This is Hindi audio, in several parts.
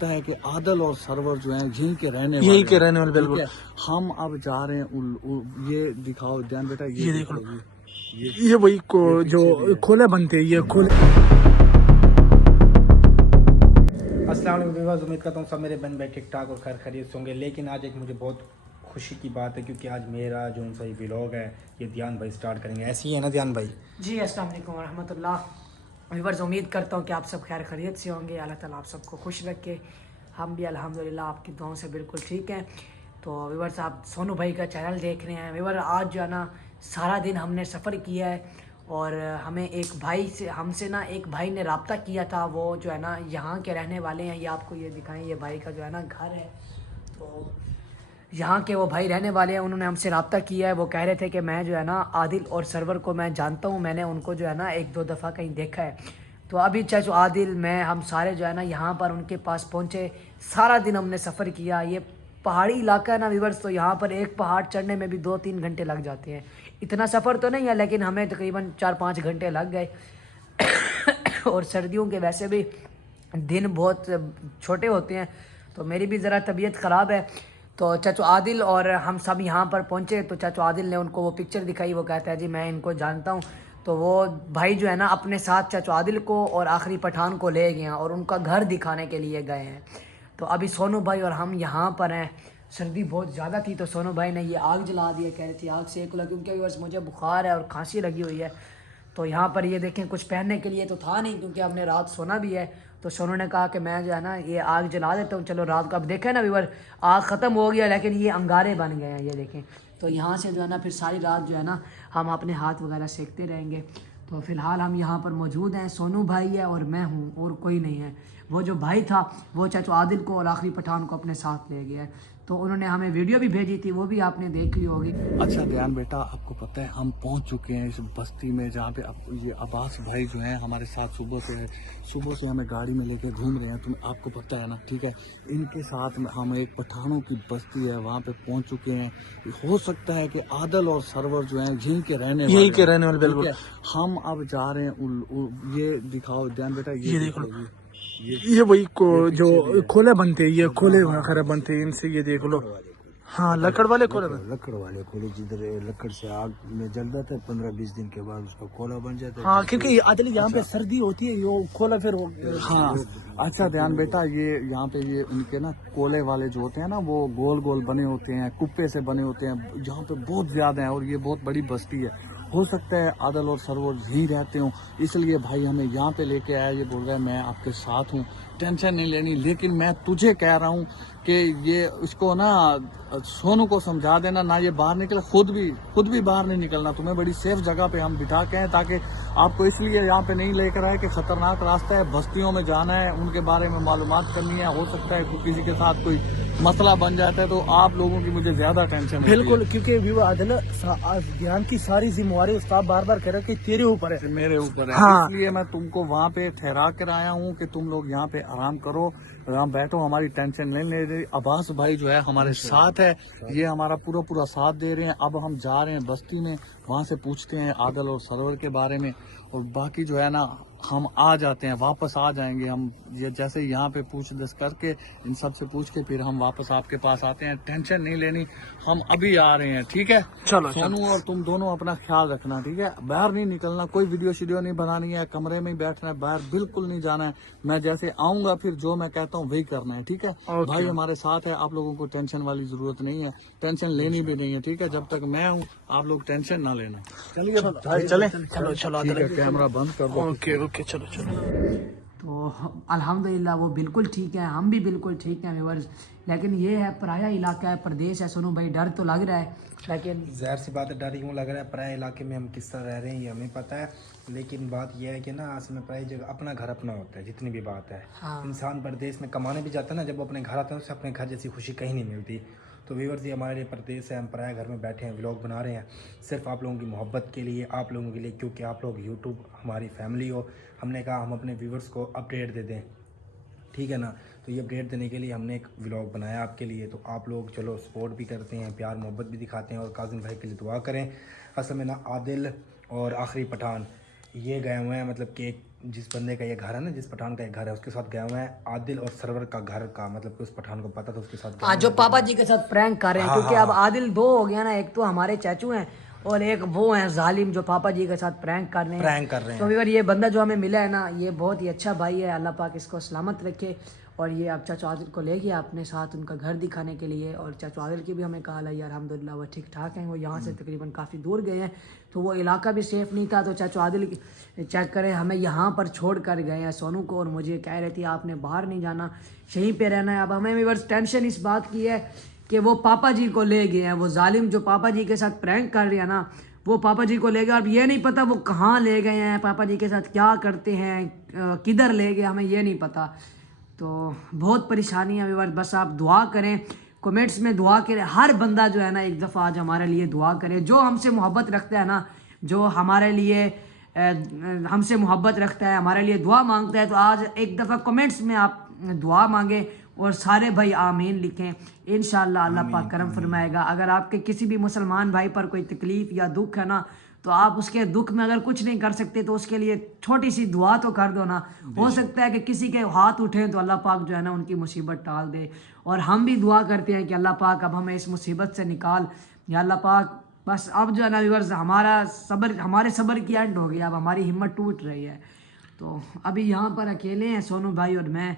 सकता है कि आदिल और सरवर जो है यहीं के रहने वाले बिल्कुल। हम अब जा रहे हैं ये दिखाओ ध्यान बेटा, ये देखो ये वही जो खोले बनते हैं, ये खोले। अस्सलाम वालेकुम, उम्मीद करता हूँ सब मेरे बहन भाई ठीक ठाक और खैर खैरियत से होंगे। लेकिन आज एक मुझे बहुत खुशी की बात है क्योंकि आज मेरा जो उनसा ये व्लॉग है ये ध्यान भाई स्टार्ट करेंगे। ऐसे ही है ना ध्यान भाई? जी अस्सलाम वालेकुम रहमतुल्लाह। व्यूअर्स, उम्मीद करता हूँ कि आप सब खैर खैरियत से होंगे। अल्लाह ताला आप सबको खुश रखे। हम भी अल्हम्दुलिल्लाह आपकी दुआओं से बिल्कुल ठीक हैं। तो व्यूअर्स, आप सोनू भाई का चैनल देख रहे हैं। व्यूअर, आज जो है ना सारा दिन हमने सफ़र किया है और हमें एक भाई से हमसे ना एक भाई ने रब्ता किया था। वो जो है ना यहाँ के रहने वाले हैं। ये आपको ये दिखाएं, ये भाई का जो है ना घर है। तो यहाँ के वो भाई रहने वाले हैं। उन्होंने हमसे रब्ता किया है। वो कह रहे थे कि मैं जो है ना आदिल और सरवर को मैं जानता हूँ, मैंने उनको जो है ना एक दो दफ़ा कहीं देखा है। तो अभी चाचू आदिल, मैं, हम सारे जो है ना यहाँ पर उनके पास पहुँचे। सारा दिन हमने सफ़र किया। ये पहाड़ी इलाका है ना व्यूअर्स, तो यहाँ पर एक पहाड़ चढ़ने में भी 2-3 घंटे लग जाते हैं। इतना सफ़र तो नहीं है लेकिन हमें तकरीबन 4-5 घंटे लग गए। और सर्दियों के वैसे भी दिन बहुत छोटे होते हैं, तो मेरी भी ज़रा तबीयत ख़राब है। तो चाचू आदिल और हम सब यहाँ पर पहुँचे तो चाचू आदिल ने उनको वो पिक्चर दिखाई। वो कहता है जी मैं इनको जानता हूँ। तो वो भाई जो है ना अपने साथ चाचू आदिल को और आखिरी पठान को ले गए हैं और उनका घर दिखाने के लिए गए हैं। तो अभी सोनू भाई और हम यहाँ पर हैं। सर्दी बहुत ज़्यादा थी तो सोनू भाई ने ये आग जला दी है। कह रहे थे आग सेक लो, क्योंकि बस मुझे बुखार है और खांसी लगी हुई है। तो यहाँ पर ये देखें, कुछ पहनने के लिए तो था नहीं क्योंकि हमने रात सोना भी है। तो सोनू ने कहा कि मैं जो है ना ये आग जला देता हूँ, चलो रात को। अब देखें ना व्यूअर, आग ख़त्म हो गया लेकिन ये अंगारे बन गए हैं, ये देखें। तो यहाँ से जो है ना फिर सारी रात जो है ना हम अपने हाथ वगैरह सेकते रहेंगे। तो फ़िलहाल हम यहाँ पर मौजूद हैं। सोनू भाई है और मैं हूँ, और कोई नहीं है। वो जो भाई था वो चाचू आदिल को और आखिरी पठान को अपने साथ ले गया है। तो उन्होंने हमें वीडियो भी भेजी थी, वो भी आपने देख ली होगी। अच्छा ध्यान बेटा, आपको पता है हम पहुंच चुके हैं इस बस्ती में जहाँ पे अब ये अब्बास भाई जो हैं हमारे साथ सुबह से हमें गाड़ी में लेके घूम रहे हैं। तुम्हें आपको पता है ना, ठीक है। इनके साथ में हम एक पठानों की बस्ती है वहाँ पे पहुंच चुके हैं। हो सकता है कि आदिल और सरवर जो है यहीं के रहने वाले बिल्कुल। हम अब जा रहे हैं ये दिखाओ ध्यान बेटा, ये देखो ये वही जो खोले बनते हैं, ये खोले वगैरह बनते हैं इनसे, ये देख लो। हाँ, लकड़ वाले खोले जिधर लकड़ से आग में जल जाता है 15-20 दिन के बाद उसका खोला बन जाता है। हाँ, क्योंकि आदिल यहाँ पे सर्दी होती है, ये खोला फिर हाँ। अच्छा ध्यान बेटा, ये यहाँ पे ये उनके ना कोले वाले जो होते हैं ना, वो गोल गोल बने होते हैं, कुप्पे से बने होते हैं, जहाँ पे बहुत ज्यादा है और ये बहुत बड़ी बस्ती है। हो सकता है आदिल और सरवर यहीं रहते हो, इसलिए भाई हमें यहाँ पे लेके आया। ये बोल रहा है मैं आपके साथ हूँ, टेंशन नहीं लेनी। लेकिन मैं तुझे कह रहा हूँ कि ये इसको ना सोनू को समझा देना ना, ये बाहर निकले, खुद भी बाहर नहीं निकलना। तुम्हें बड़ी सेफ जगह पे हम बिठा के हैं ताकि आपको इसलिए यहाँ पे नहीं लेकर आए कि खतरनाक रास्ता है, बस्तियों में जाना है, उनके बारे में मालूमात करनी है। हो सकता है कि किसी के साथ कोई मसला बन जाता है तो आप लोगों की मुझे ज्यादा टेंशन बिल्कुल, क्योंकि आदिल ध्यान की सारी जिम्मेवारी उसका बार बार कह रहा कि तेरे ऊपर है, मेरे ऊपर है। हाँ। इसलिए मैं तुमको वहाँ पे ठहरा कर आया हूँ कि तुम लोग यहाँ पे आराम करो, यहाँ बैठो, हमारी टेंशन नहीं ले रही। अब्बास भाई जो है हमारे साथ है, ये हमारा पूरा साथ दे रहे हैं। अब हम जा रहे हैं बस्ती में, वहाँ से पूछते हैं आदिल और सरवर के बारे में, और बाकी जो है ना हम आ जाते हैं, वापस आ जाएंगे हम। ये जैसे यहाँ पे पूछ दस करके इन सब से पूछ के फिर हम वापस आपके पास आते हैं। टेंशन नहीं लेनी, हम अभी आ रहे हैं, ठीक है। चलो सोनू और तुम दोनों अपना ख्याल रखना, ठीक है। बाहर नहीं निकलना, कोई वीडियो नहीं बनानी है, कमरे में ही बैठना है, बाहर बिल्कुल नहीं जाना है। मैं जैसे आऊंगा फिर जो मैं कहता हूँ वही करना है, ठीक है। भाई हमारे साथ है, आप लोगों को टेंशन वाली जरूरत नहीं है, टेंशन लेनी भी नहीं है, ठीक है। जब तक मैं हूँ आप लोग टेंशन ना लेना। चलिए चले, चलो कैमरा बंद कर दो। ओके, चलो। तो अल्हम्दुलिल्लाह वो बिल्कुल ठीक है, हम भी बिल्कुल ठीक हैं व्यूअर्स। लेकिन ये है पराया इलाका है, प्रदेश है सोनू भाई, डर तो लग रहा है। लेकिन ज़ाहिर सी बात है, डर क्यों लग रहा है? पराए इलाके में हम किस तरह रह रहे हैं ये हमें पता है। लेकिन बात यह है कि ना असल में पराई जगह अपना घर अपना होता है, जितनी भी बात है। हाँ। इंसान परदेश में कमाने भी जाता है ना, जब वो अपने घर आता है उससे अपने घर जैसी खुशी कहीं नहीं मिलती। तो व्यूअर्स, ये हमारे लिए परदेश है, हम पराया घर में बैठे हैं, व्लॉग बना रहे हैं सिर्फ आप लोगों की मोहब्बत के लिए, आप लोगों के लिए, क्योंकि आप लोग यूट्यूब हमारी फैमिली हो। हमने कहा हम अपने व्यूअर्स को अपडेट दे दें, ठीक है ना। तो ये अपडेट देने के लिए हमने एक व्लॉग बनाया आपके लिए। तो आप लोग चलो सपोर्ट भी करते हैं, प्यार मोहब्बत भी दिखाते हैं और काजिम भाई के लिए दुआ करें। असल में ना आदिल और आखिरी पठान ये गए हुए हैं, मतलब कि एक जिस बंदे का ये घर है ना, जिस पठान का ये घर है, उसके साथ गया हुआ है आदिल और सरवर का घर का, मतलब कि उस पठान को पता था, उसके साथ गया हाँ, हुआ जो है। पापा जी के साथ प्रैंक कर रहे हैं, क्योंकि अब आदिल दो हो गया ना, एक तो हमारे चाचू हैं और एक वो हैं जालिम जो पापा जी के साथ प्रैंक कर रहे हैं। प्रैंक कर रहे तो हैं। अगर ये बंदा जो हमें मिला है ना, ये बहुत ही अच्छा भाई है, अल्लाह पाक इसको सलामत रखे। और ये अब चाचू आदिल को ले गया अपने साथ उनका घर दिखाने के लिए, और चाचू आदिल की भी हमें कहा है यार अल्हम्दुलिल्लाह वो ठीक ठाक हैं, वो यहाँ से तकरीबन काफ़ी दूर गए हैं, तो वो इलाका भी सेफ़ नहीं था, तो चाचू आदिल चेक करें हमें यहाँ पर छोड़ कर गए हैं सोनू को, और मुझे कह रही थी आपने बाहर नहीं जाना, यहीं पे रहना है। अब हमें भी बस टेंशन इस बात की है कि वो पापा जी को ले गए हैं, वो जालिम जो पापा जी के साथ प्रैंक कर रहे हैं ना, वो पापा जी को ले गए। अब ये नहीं पता वो कहाँ ले गए हैं, पापा जी के साथ क्या करते हैं, किधर ले गए, हमें ये नहीं पता। तो बहुत परेशानी है व्यूअर्स, बस आप दुआ करें, कमेंट्स में दुआ करें, हर बंदा जो है ना एक दफ़ा आज हमारे लिए दुआ करे, जो हमसे मोहब्बत रखता है ना, जो हमारे लिए हमसे मोहब्बत रखता है, हमारे लिए दुआ मांगता है, तो आज एक दफ़ा कमेंट्स में आप दुआ मांगें और सारे भाई आमीन लिखें, इंशाअल्लाह अल्लाह पाक करम फरमाएगा। अगर आपके किसी भी मुसलमान भाई पर कोई तकलीफ़ या दुख है ना, तो आप उसके दुख में अगर कुछ नहीं कर सकते तो उसके लिए छोटी सी दुआ तो कर दो ना, हो सकता है कि किसी के हाथ उठें तो अल्लाह पाक जो है ना उनकी मुसीबत टाल दे। और हम भी दुआ करते हैं कि अल्लाह पाक अब हमें इस मुसीबत से निकाल, या अल्लाह पाक बस अब जो है ना व्यूअर्स हमारे सब्र की एंड हो गया, अब हमारी हिम्मत टूट रही है। तो अभी यहाँ पर अकेले हैं सोनू भाई और मैं,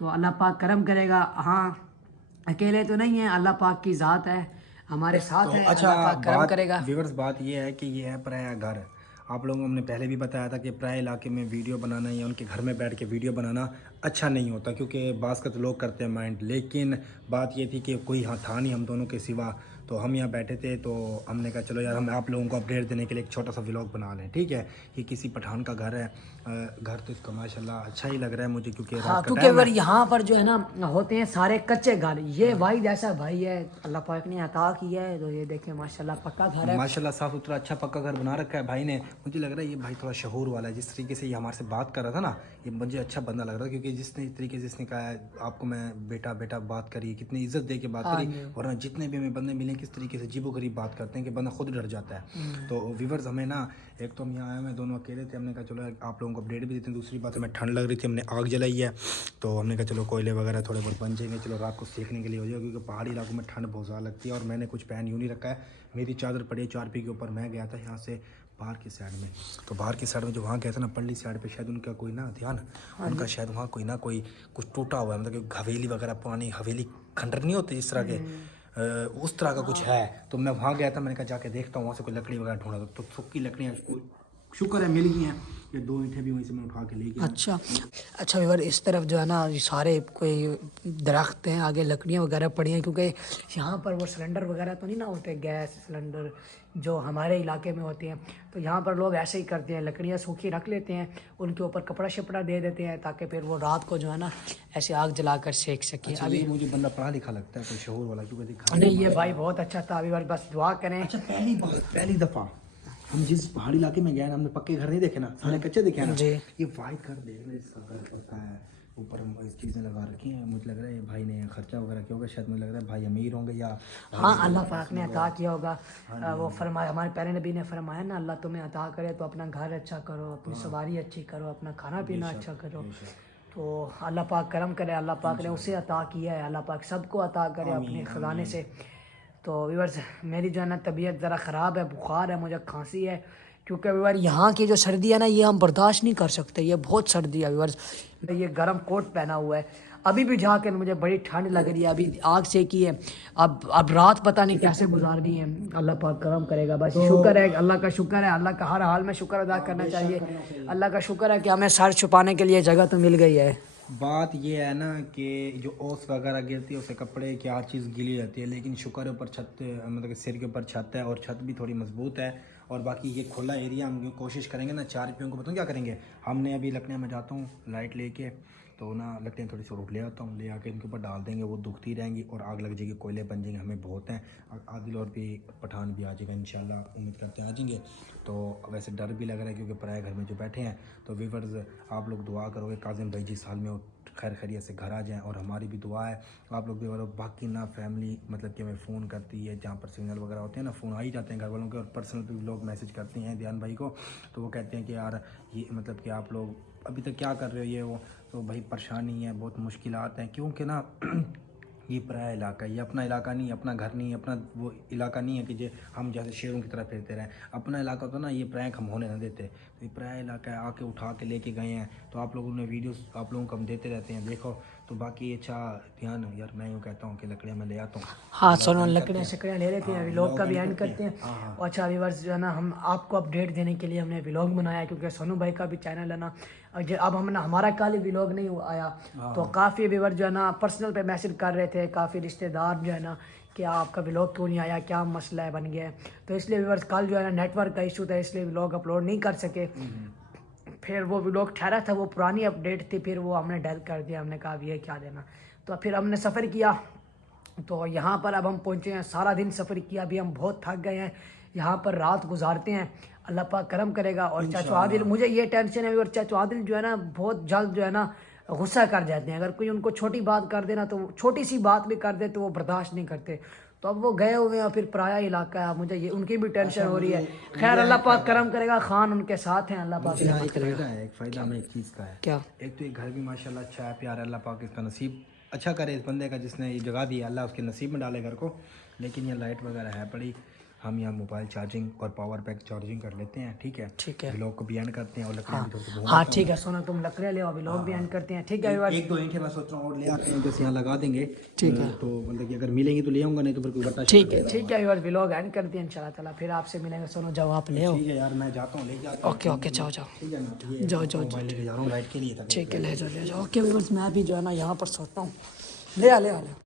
तो अल्लाह पाक करम करेगा। हाँ, अकेले तो नहीं है, अल्लाह पाक की ज़ात है हमारे साथ है, अच्छा, अल्लाह पाक करम बात करेगा। व्यूअर्स, बात ये है कि ये है पराया घर। आप लोगों को हमने पहले भी बताया था कि पराए इलाके में वीडियो बनाना या उनके घर में बैठ के वीडियो बनाना अच्छा नहीं होता, क्योंकि बास का तो लोग करते हैं माइंड। लेकिन बात ये थी कि कोई हाँ था नहीं हम दोनों के सिवा, तो हम यहाँ बैठे थे, तो हमने कहा चलो यार हम आप लोगों को अपडेट देने के लिए एक छोटा सा व्लॉग बना लें। ठीक है, ये किसी पठान का घर है, घर तो इसका माशाल्लाह अच्छा ही लग रहा है मुझे, क्योंकि हाँ, रात का क्योंकि टाइम अगर है। यहाँ पर जो है ना होते हैं सारे कच्चे घर, ये भाई जैसा भाई है अल्लाह पाक ने अता किया है, तो ये देखें माशाल्लाह पक्का घर है। माशाल्लाह साफ सुथरा अच्छा पक्का घर बना रखा है भाई ने। मुझे लग रहा है ये भाई थोड़ा शहूर वाला है, जिस तरीके से ये हमारे से बात कर रहा था ना, ये मुझे अच्छा बंदा लग रहा था, क्योंकि जिसने इस तरीके से इसने कहा है आपको मैं बेटा बेटा बात करी, कितनी इज्जत दे के बात करी, वरना जितने भी हमें बंदे मिले किस तरीके से जीबो गरीब बात करते हैं कि बंदा खुद डर जाता है। तो व्यूअर्स हमें ना, एक तो हम यहाँ आए हुए दोनों अकेले थे, हमने कहा चलो आप लोगों को अपडेट भी देते हैं, दूसरी बात हमें ठंड लग रही थी, हमने आग जलाई है, तो हमने कहा चलो कोयले वगैरह थोड़े बहुत बन जाएंगे, चलो रात को सेकने के लिए हो जाएगा, क्योंकि पहाड़ी इलाकों में ठंड बहुत ज़्यादा लगती है। और मैंने कुछ पहन यूँ नहीं रखा है, मेरी चादर पड़ी है 4 के ऊपर। मैं गया था यहाँ से बाहर की साइड में, तो बाहर की साइड में जो वहाँ गया था ना पल्ली साइड पे, शायद उनका कोई ना ध्यान, उनका शायद वहाँ कोई ना कोई कुछ टूटा हुआ है, मतलब कि हवेली वगैरह पुरानी हवेली खंडर नहीं होती इस तरह के, उस तरह का कुछ है। तो मैं वहाँ गया था, मैंने कहा जाके देखता हूँ वहाँ से कोई लकड़ी वगैरह ढूंढा, तो सूखी लकड़ियाँ शुक्र है मिल गई हैं, ये 2 ईंटें भी वहीं से मैं उठा के ले गया। अच्छा अच्छा व्यूअर, इस तरफ जो है ना ये सारे कोई दरख्त हैं, आगे लकड़ियाँ वगैरह पड़ी हैं, क्योंकि यहाँ पर वो सिलेंडर वगैरह तो नहीं ना होते, गैस सिलेंडर जो हमारे इलाके में होते हैं, तो यहाँ पर लोग ऐसे ही करते हैं, लकड़ियाँ सूखी रख लेते हैं, उनके ऊपर कपड़ा शपड़ा दे देते हैं, ताकि फिर वो रात को जो है ना ऐसे आग जलाकर सेक सकें। अच्छा, ये मुझे बंदा पढ़ा लिखा लगता है, कोई शहूर वाला, क्योंकि दिखा नहीं, ये भाई बहुत अच्छा था व्यूअर, बस दुआ करें। अच्छा, पहली दफ़ा हम जिस पहाड़ी इलाके में गए ना, हमने पक्के घर नहीं देखे ना, सारे कच्चे देखे ना जी। ये वाइट घर देख रहे, इसका घर पक्का है, ऊपर इस चीज़ें लगा रखी हैं। मुझे लग रहा है ये भाई ने खर्चा वगैरह किया होगा, शायद मुझे लग रहा है भाई अमीर होंगे या हाँ, अल्लाह पाक ने अता किया होगा। वो फरमाया, हमारे प्यारे नबी ने फरमाया ना, अल्लाह तुम्हें अता करे तो अपना घर अच्छा करो, अपनी सवारी अच्छी करो, अपना खाना पीना अच्छा करो, तो अल्लाह पाक करम करे, अल्लाह पाक ने उसे अता किया है, अल्लाह पाक सबको अता करे अपने ख़जाने से। तो व्यूअर्स मेरी जो है ना तबीयत ज़रा ख़राब है, बुखार है, मुझे खांसी है, क्योंकि व्यूअर यहाँ की जो सर्दी है ना ये हम बर्दाश्त नहीं कर सकते, ये बहुत सर्दी है व्यूअर्स। ये गर्म कोट पहना हुआ है, अभी भी जाकर मुझे बड़ी ठंड लग रही है, अभी आग सेकी है, अब रात पता नहीं कैसे गुजारनी है, अल्लाह पाक करम करेगा। बस शुक्र है, अल्लाह का शुक्र है, अल्लाह का हर हाल में शुक्र अदा करना चाहिए, अल्लाह का शुक्र है कि हमें सर छुपाने के लिए जगह तो मिल गई है। बात ये है ना कि जो ओस वगैरह गिरती है उससे कपड़े की हर चीज़ गीली रहती है, लेकिन शुक्र है ऊपर छत, मतलब कि सिर के ऊपर छत है, और छत भी थोड़ी मजबूत है। और बाकी ये खुला एरिया हम कोशिश करेंगे ना, 4 रुपयों को बताऊँ क्या करेंगे, हमने अभी लकड़ियाँ में जाता हूँ लाइट लेके, तो ना लकड़ियाँ थोड़ी सी रोट ले आता हूँ, ले आके इनके ऊपर डाल देंगे, वो दुखती रहेंगी और आग लग जाएगी, कोयले बन जाएंगे, हमें बहुत हैं। आदिल और भी पठान भी आ जाएगा इंशाल्लाह, उम्मीद करते हैं आ जाएंगे। तो वैसे डर भी लग रहा है क्योंकि पराए घर में जो बैठे हैं, तो व्यूअर्स आप लोग दुआ करोगे काजिम भाई जिस हाल में खैर खैरियत से घर आ जाएँ, और हमारी भी दुआ है आप लोग भी करो। बाकी ना फैमिली मतलब कि हमें फ़ोन करती है, जहाँ पर सिग्नल वगैरह होते हैं ना, फ़ोन आ ही जाते हैं घर वालों के, और पर्सनल भी लोग मैसेज करते हैं ध्यान भाई को, तो वो कहते हैं कि यार ये मतलब कि आप लोग अभी तक क्या कर रहे हो ये वो। तो भाई परेशानी है, बहुत मुश्किलात हैं, क्योंकि ना ये पराया इलाका है, ये अपना इलाका नहीं है, अपना घर नहीं है, अपना वो इलाका नहीं है कि जो हम जैसे शेरों की तरह फिरते रहें। अपना इलाका तो ना ये प्रैंक हम होने ना देते, तो ये पराया इलाका है, आके उठा के लेके गए हैं। तो आप लोगों ने वीडियोस आप लोगों को हम देते रहते हैं, देखो। तो बाकी अच्छा ध्यान यार, मैं यूँ कहता हूँ कि लकड़ियाँ मैं ले आता हूँ। हाँ सोनू, लकड़ियाँ शकड़ियाँ ले लेते हैं, व्लॉग का भी एंड करते हैं। हाँ। और अच्छा व्यूअर्स जो है ना, हम आपको अपडेट देने के लिए हमने व्लॉग बनाया, क्योंकि सोनू भाई का भी चैनल है ना। अब हम ना, हमारा कल व्लॉग नहीं आया, तो काफ़ी व्यूअर जो है ना पर्सनल पे मैसेज कर रहे थे, काफ़ी रिश्तेदार जो है ना कि आपका व्लॉग क्यों नहीं आया, क्या मसला है बन गया है। तो इसलिए व्यूअर्स कल जो है ना नेटवर्क का इशू था, इसलिए व्लॉग अपलोड नहीं कर सके। फिर वो व्लॉग ठहरा था, वो पुरानी अपडेट थी, फिर वो हमने डल कर दिया। हमने कहा अब ये क्या देना, तो फिर हमने सफ़र किया। तो यहाँ पर अब हम पहुँचे हैं, सारा दिन सफ़र किया, अभी हम बहुत थक गए हैं, यहाँ पर रात गुजारते हैं, अल्लाह पाक करम करेगा। और चाचू आदिल, मुझे ये टेंशन है, और चाचू आदिल जो है ना बहुत जल्द जो है ना गुस्सा कर जाते हैं। अगर कोई उनको छोटी बात कर देना, तो छोटी सी बात भी कर दे तो वो बर्दाश्त नहीं करते। तो अब वो गए हुए हैं, फिर पराया इलाका है, मुझे ये उनकी भी टेंशन हो रही है। खैर अल्लाह पाक करम करेगा, खान उनके साथ हैं, अल्लाह पाक एक फ़ायदा है, एक फ़ायदा हमें एक चीज़ का है। क्या? एक तो ये घर भी माशाल्लाह अच्छा है, प्यार है, अल्लाह पाक इसका नसीब अच्छा करे इस बंदे का, जिसने ये जगह दी है, अल्लाह उसके नसीब में डाले घर को। लेकिन ये लाइट वगैरह है पड़ी, हम यहाँ मोबाइल चार्जिंग और पावर बैंक चार्जिंग कर लेते हैं, ठीक है। ठीक है। व्लॉग को भी एंड करते हैं और लकड़ियाँ भी थोड़ी हाँ ठीक है सोना, तुम लकड़ियाँ ले आओ, व्लॉग भी एंड करते हैं, ठीक है। एक दो ईंटें मैं सोच रहा हूँ और ले आते हैं, जैसे यहाँ लगा देंगे। ठीक है। तो मतलब कि अगर मिलेंगी तो ले आऊँगा, नहीं तो फिर कोई बता। ठीक है व्लॉग एंड करते हैं इंशाल्लाह ताला, फिर आपसे मिलेंगे। सोनो जाओ आप ले आओ। ठीक है यार, मैं जाता हूँ, लेके आता हूँ। ओके जाओ ठीक है ना, ये जाओ मोबाइल लेके जा रहा हूँ लाइट के लिए। ठीक है, ले जाओ। ओके व्यूअर्स, मैं भी जो है ना यहाँ पर सोता हूँ, ले आ।